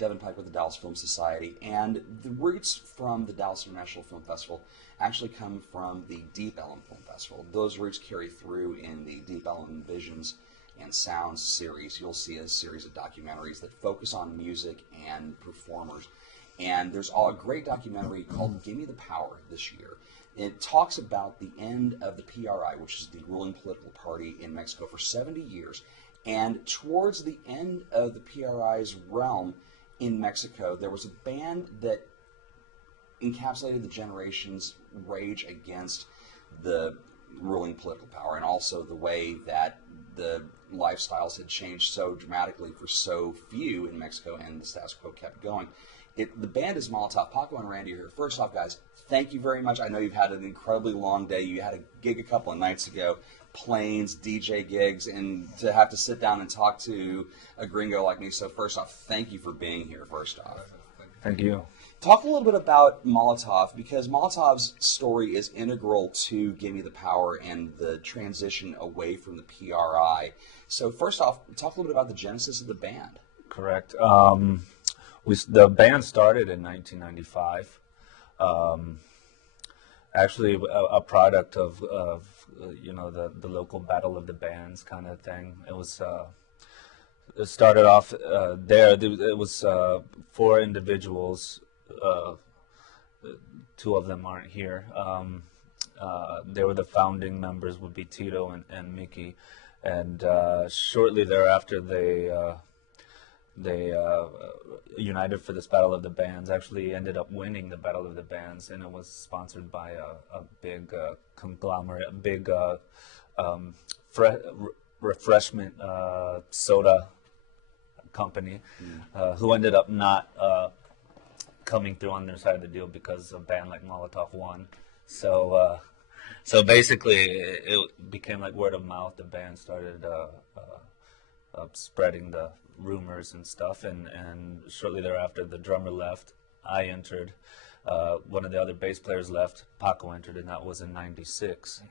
Devin Pike with the Dallas Film Society, and the roots from the Dallas International Film Festival actually come from the Deep Ellum Film Festival. Those roots carry through in the Deep Ellum Visions and Sounds series. You'll see a series of documentaries that focus on music and performers. And there's a great documentary called Gimme the Power this year. It talks about the end of the PRI, which is the ruling political party in Mexico, for 70 years. And towards the end of the PRI's realm in Mexico, there was a band that encapsulated the generation's rage against the ruling political power, and also the way that the lifestyles had changed so dramatically for so few in Mexico, and the status quo kept going. The band is Molotov. Paco and Randy are here. First off, guys, thank you very much. I know you've had an incredibly long day. You had a gig a couple of nights ago, planes, DJ gigs, and to have to sit down and talk to a gringo like me. So first off, thank you for being here, first off. Thank you. Talk a little bit about Molotov, because Molotov's story is integral to Gimme the Power and the transition away from the PRI. So first off, talk a little bit about the genesis of the band. Correct. The band started in 1995. Actually, a product of the local battle of the bands kind of thing. It was it started off there. It was 4 individuals. 2 of them aren't here. They were the founding members, would be Tito and Mickey, and shortly thereafter they united for this Battle of the Bands. Actually ended up winning the Battle of the Bands, and it was sponsored by a big conglomerate, a big refreshment soda company, who ended up not coming through on their side of the deal because a band like Molotov won. So basically it became like word of mouth. The band started spreading the rumors and stuff, and shortly thereafter the drummer left, I entered, one of the other bass players left, Paco entered, and that was in '96.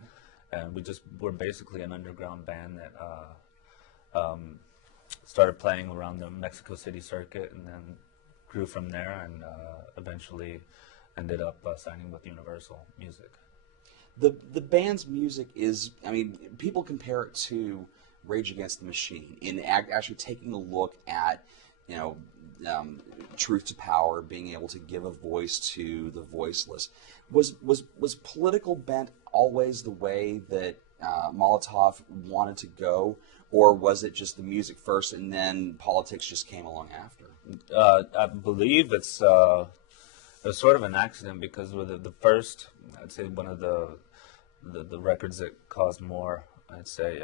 And we just were basically an underground band that started playing around the Mexico City circuit, and then grew from there, and eventually ended up signing with Universal Music. The band's music is, I mean, people compare it to Rage Against the Machine in actually taking a look at, truth to power, being able to give a voice to the voiceless. Was political bent always the way that Molotov wanted to go, or was it just the music first and then politics just came along after? I believe it's sort of an accident, because with the first, I'd say one of the records that caused more, I'd say,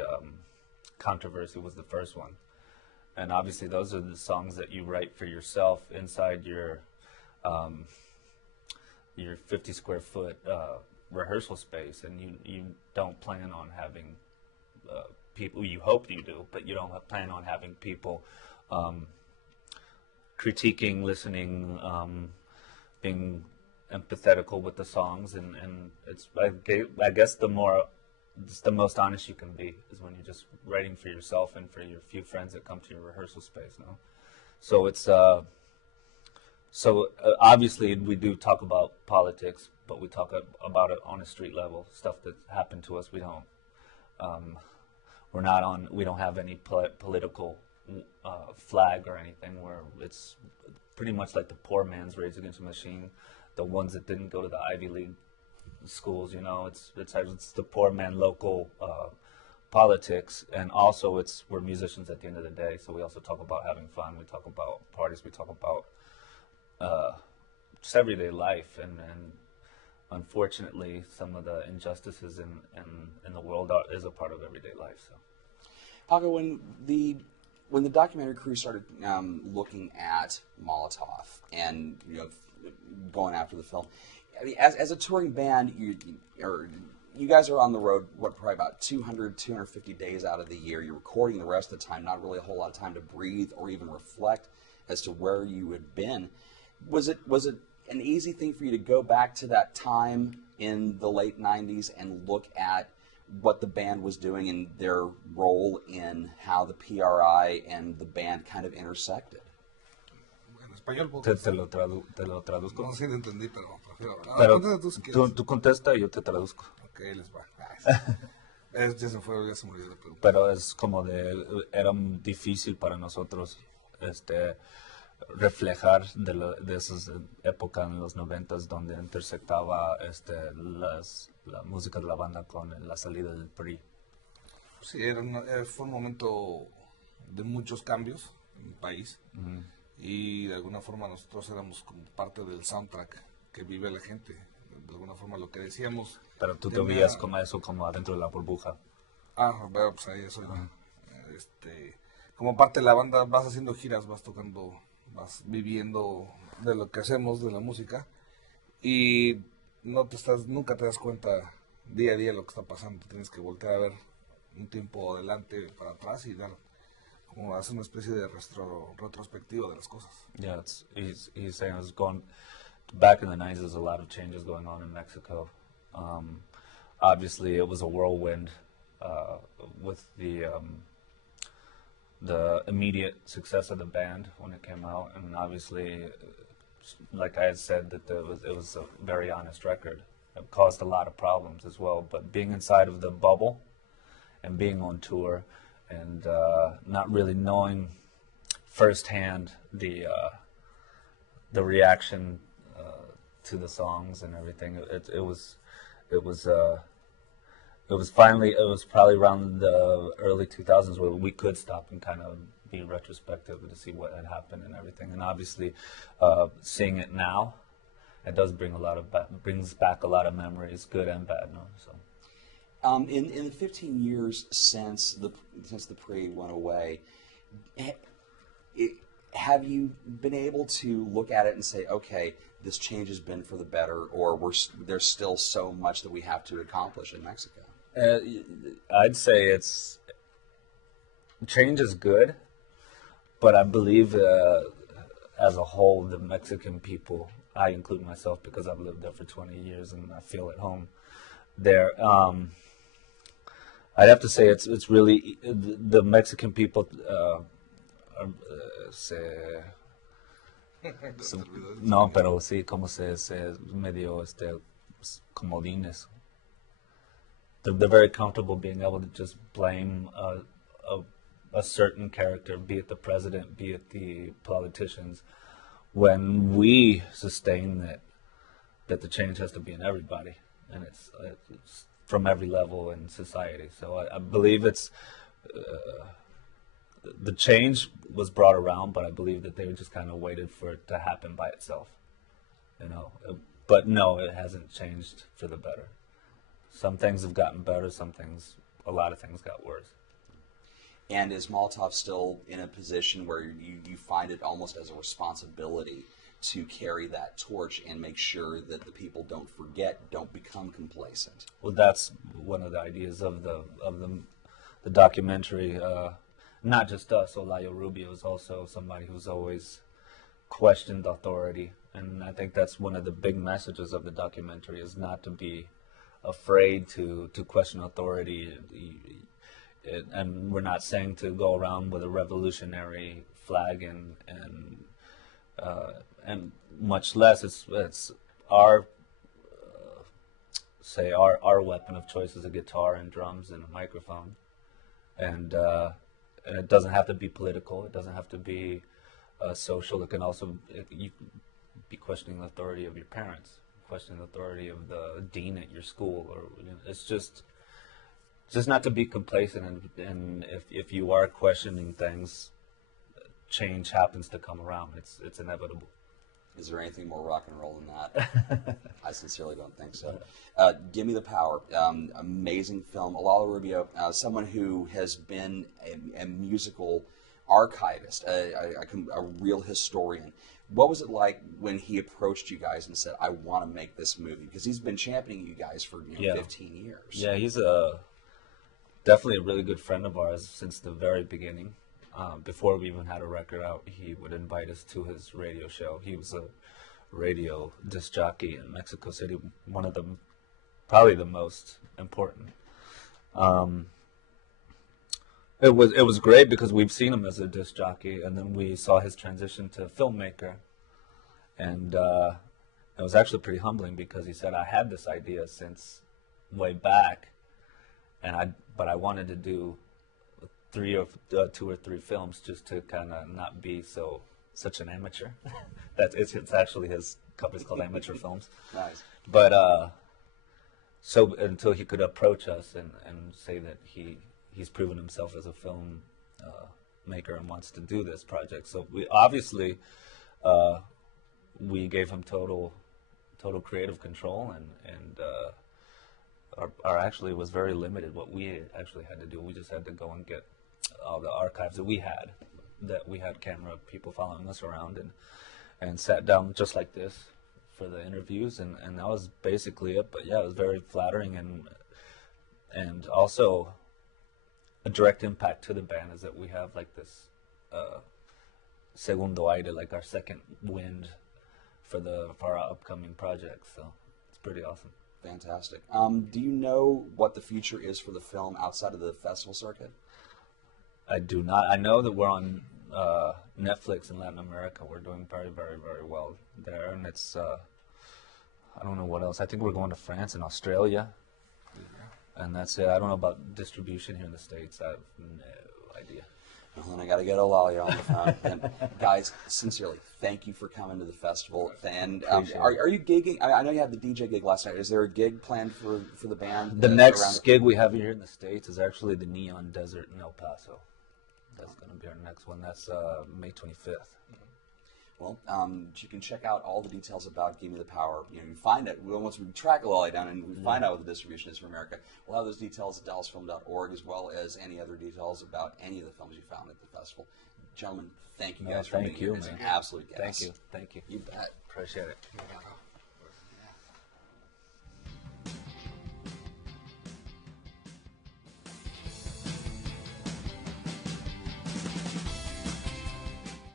controversy was the first one. And obviously those are the songs that you write for yourself inside your 50 square foot rehearsal space, and you don't plan on having people, you hope you do, but you don't plan on having people critiquing, listening, being empathetical with the songs, and it's, I guess it's the most honest you can be is when you're just writing for yourself and for your few friends that come to your rehearsal space. No, so it's obviously we do talk about politics, but we talk about it on a street level, stuff that happened to us. We don't we don't have any political flag or anything, where it's pretty much like the poor man's Rage Against the Machine, the ones that didn't go to the Ivy League schools. It's the poor man local politics, and also we're musicians at the end of the day, so we also talk about having fun. We talk about parties. We talk about just everyday life, and unfortunately some of the injustices in the world is a part of everyday life. So, Paco, when the documentary crew started looking at Molotov and going after the film, I mean, as a touring band, you guys are on the road, probably about 250 days out of the year. You're recording the rest of the time, not really a whole lot of time to breathe or even reflect as to where you had been. Was it an easy thing for you to go back to that time in the late 90s and look at what the band was doing and their role in how the PRI and the band kind of intersected? Bueno, español. Te lo traduzco. No sé si lo entendí, pero prefiero. Pero Contesta tú si quieres. tú contesta y yo te traduzco. Ok, les va. Ya se fue, ya se murió la pregunta. Pero es como era difícil para nosotros reflejar de esas épocas en los 90s donde intersectaba la música de la banda con la salida del PRI. Sí, fue un momento de muchos cambios en el país. Y de alguna forma nosotros éramos como parte del soundtrack que vive la gente. De alguna forma lo que decíamos. Pero tú te veías como eso, como adentro de la burbuja. Bueno, pues ahí eso. Como parte de la banda vas haciendo giras, vas tocando, vas viviendo de lo que hacemos, de la música. Y nunca te das cuenta día a día lo que está pasando. Tienes que voltear a ver un tiempo adelante para atrás y dar, como hacer una especie de retrospectiva de las cosas. Yeah, he's saying it was going back in the 90s. There's a lot of changes going on in Mexico. Obviously, it was a whirlwind with the immediate success of the band when it came out, and obviously, like I had said, that it was a very honest record. It caused a lot of problems as well. But being inside of the bubble and being on tour and not really knowing firsthand the reaction to the songs and everything, it was probably around the early 2000s where we could stop and kind of be retrospective to see what had happened and everything. And obviously, seeing it now, it does brings back a lot of memories, good and bad. No, so. In the 15 years since the PRI went away, have you been able to look at it and say, okay, this change has been for the better, or there's still so much that we have to accomplish in Mexico? I'd say change is good, but I believe as a whole, the Mexican people, I include myself because I've lived there for 20 years and I feel at home there. I'd have to say it's really the Mexican people no, pero sí, como se medio comodines. They're very comfortable being able to just blame a certain character, be it the president, be it the politicians, when we sustain that the change has to be in everybody, and it's from every level in society. So I believe the change was brought around, but I believe that they just kind of waited for it to happen by itself, But no, it hasn't changed for the better. Some things have gotten better, a lot of things got worse. And is Molotov still in a position where you find it almost as a responsibility to carry that torch and make sure that the people don't become complacent? Well, that's one of the ideas of the documentary. Not just us, Olayo Rubio is also somebody who's always questioned authority, and I think that's one of the big messages of the documentary, is not to be afraid to question authority. And we're not saying to go around with a revolutionary flag and much less it's our our weapon of choice is a guitar and drums and a microphone, and it doesn't have to be political. It doesn't have to be social. It can also you be questioning the authority of your parents, questioning the authority of the dean at your school, or it's just not to be complacent. And if you are questioning things, change happens to come around. It's inevitable. Is there anything more rock and roll than that? I sincerely don't think so. Gimme the Power. Amazing film. Ayala Rubio, someone who has been a musical archivist, a real historian. What was it like when he approached you guys and said, I want to make this movie? Because he's been championing you guys for 15 years. Yeah, he's definitely a really good friend of ours since the very beginning. Before we even had a record out, he would invite us to his radio show. He was a radio disc jockey in Mexico City, one of them, probably the most important. It was great because we've seen him as a disc jockey, and then we saw his transition to filmmaker, And it was actually pretty humbling because he said, I had this idea since way back, but I wanted to do 2 or 3 films just to kind of not be such an amateur. It's actually his company's called Amateur Films. Nice. But so until he could approach us and say that he's proven himself as a film maker and wants to do this project. So we obviously we gave him total creative control, and our actually was very limited what we actually had to do. We just had to go and get all the archives that we had camera people following us around, and sat down just like this for the interviews, and that was basically it. But yeah, it was very flattering, and also a direct impact to the band is that we have like this segundo aire, like our second wind for our upcoming projects. So it's pretty awesome. Fantastic. Do you know what the future is for the film outside of the festival circuit? I do not. I know that we're on Netflix in Latin America. We're doing very, very, very well there, and it's I don't know what else. I think we're going to France and Australia, and that's it. I don't know about distribution here in the States. I have no idea. Well, then I got to get Ayala on the phone. And guys, sincerely, thank you for coming to the festival. And are you gigging? I know you had the DJ gig last night. Is there a gig planned for the band? The next gig we have here in the States is actually the Neon Desert in El Paso. That's going to be our next one. That's May 25th. Well, you can check out all the details about Gimme the Power. You find it once we track it all the way down and we find out what the distribution is for America. We'll have those details at DallasFilm.org, as well as any other details about any of the films you found at the festival. Gentlemen, thank you guys for being here. It's an absolute gas. Thank you. You bet. Appreciate it.